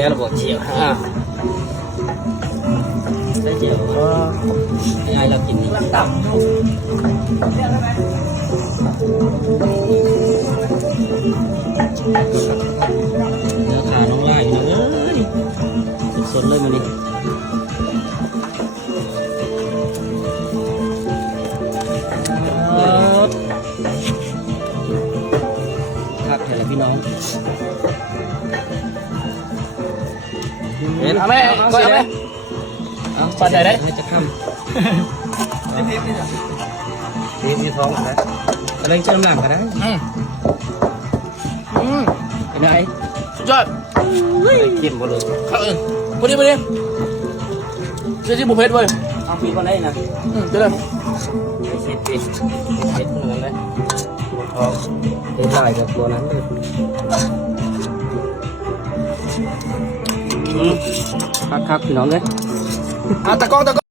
แล้วเราบอกเจียวใส่เจียวยังไงเรากินนี่ต่ำลูกเนื้อขาน้องไล่เลยสดๆเลยมันนี่ครับเห็นแล้วพี่น้องเห็นเอาไหมก็เอาไหมเอาปัดได้ได้ให้จะข้ามเทปที่ท้องนะอะไรเชื่อมหลังกันนะเป็นไงสุดยอดเค็มหมดเลยพอดีเชื่อที่บุฟเฟ่ต์เว้ยเอาปีก่อนได้นะเดี๋ยวเลยเช็ดเหมือนเลยหมดท้องเทลายกับตัวนั้นเลยครับพี่น้องเลยตะกล้อง